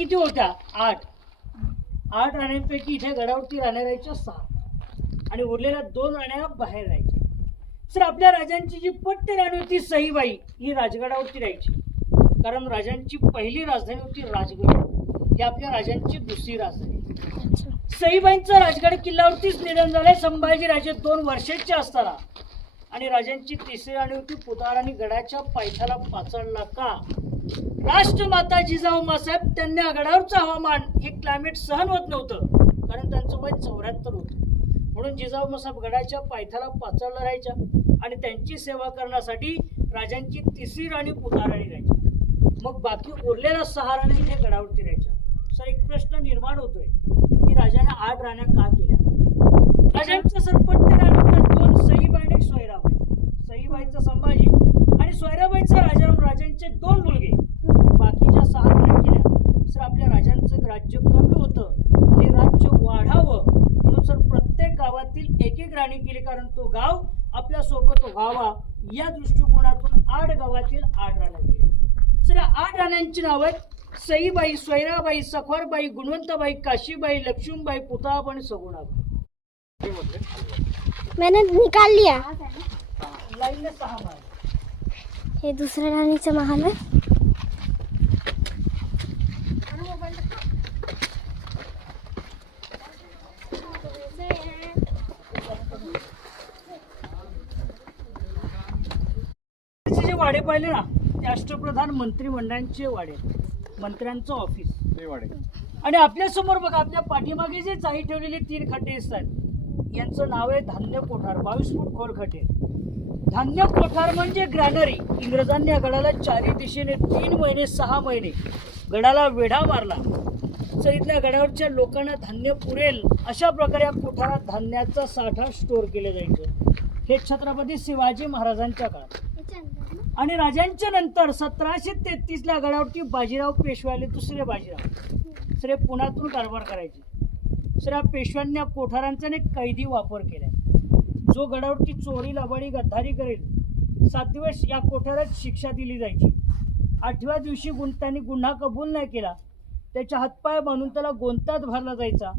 किती होत्या? 8. 8 राण्यांपैकी इथे गडावरती राण्या राहायच्या 6 आणि उरलेल्या 2 राण्या बाहेर राहायच्या. सर आपल्या राजांची जी पट्ट राणी होती सईबाई, ही राजगडावरती राहायची. कारण राजांची पहिली राजधानी होती राजगड, ही आपल्या राजांची दुसरी राजधानी. सईबाईंचं राजगड किल्ल्यावरतीच निधन झालंय संभाजी राजे 2 वर्षाचे असताना. आणि राजांची तिसरी राणी होती पुताराणी गडाच्या पायथ्याला पाचडला का? राष्ट्रमाता जिजाऊमासाहेब त्यांना गडावरचं हवामान हे क्लायमेट सहन होत नव्हतं, कारण त्यांचं वय 74 होतं. म्हणून जिजाऊमासाहेब गडाच्या पायथ्याला पाचडला राहायच्या आणि त्यांची सेवा करण्यासाठी राजांची तिसरी राणी पुताराणी राहायची. मग बाकी उरलेल्या 6 राण्या इथे गडावरती राहायच्या. सर एक प्रश्न निर्माण होतोय की राजाने 8 राण्या का केल्या? राजांच्या सरपट्ट राण्या 2 सईबाई आणि सोयराबाई. सईबाईचा संभाजी आणि सोयराबाईचा राजांचे 2 मुलगे. बाकीच्या 6 राण्या केल्या. सर आपल्या राजांचं राज्य कमी होतं, हे राज्य वाढावं म्हणून सर प्रत्येक गावातील एक राणी केली, कारण तो गाव आपल्या सोबत व्हावा या दृष्टिकोनातून 8 गावातील 8 राण्या केल्या. सर 8 राण्यांची नाव आहेत सईबाई, सोयराबाई, सखवारबाई, गुणवंतबाई, काशीबाई, लक्ष्मीबाई, पुताबाई आणि सगुणाबाई. मैंने निकाल लिया. लाईन में 6 महाल. हे दुसऱ्या राणीचा महाल आहे. जे वाडे पाहिले ना ते अष्टप्रधान मंत्रिमंडळांचे वाडे, मंत्र्यांचं ऑफिस ते वाडे. आणि आपल्या समोर बघा, आपल्या पाठीमागे जे चाळी ठेवलेले 3 खड्डे असतात यांचं नाव आहे धान्य कोठार. 22 फूट खोल खड्डे. धान्य कोठार म्हणजे ग्रॅनरी. इंग्रजांनी या गडाला 4 दिशेने 3 महिने 6 महिने गडाला वेढा मारला. तर इथल्या गडावरच्या लोकांना धान्य पुरेल अशा प्रकारे या कोठारात धान्याचा साठा स्टोअर केले जायचं. हे छत्रपती शिवाजी महाराजांच्या काळात. आणि राजांच्या नंतर 1733 ला गडावरती बाजीराव पेशवे आले, दुसरे बाजीराव. सर पुण्यातून कारभार करायचे. सर या पेशव्यांनी कोठारांचा एक कैदी वापर केलाय. जो गडावरती चोरी लबाडी गद्दारी करेल 7 दिवस या कोठारात शिक्षा दिली जायची. 8व्या दिवशी त्यांनी गुन्हा कबूल नाही केला, त्याच्या हातपाय बांधून त्याला गोंतात भरला जायचा.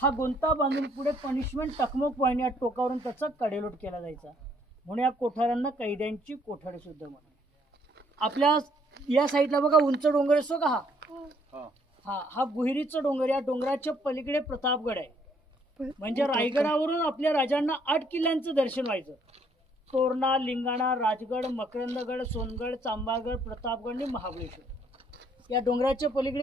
हा गोंता बांधून पुढे पनिशमेंट टकमक वाहिनी या टोकावरून त्याचा कडेलोट केला जायचा. म्हणून या कोठारांना कैद्यांची कोठारे सुद्धा म्हणतात. आपल्या या साईडला बघा उंच डोंगर असतो का, हा गुहिरीचा डोंगर. या डोंगराच्या पलीकडे प्रतापगड आहे. म्हणजे रायगडावरून आपल्या राजांना 8 किल्ल्यांचं दर्शन व्हायचं. तोरणा, लिंगाणा, राजगड, मकरंदगड, सोनगड, चांबागड, प्रतापगड आणि महाबळेश्वर. या डोंगराच्या पलीकडे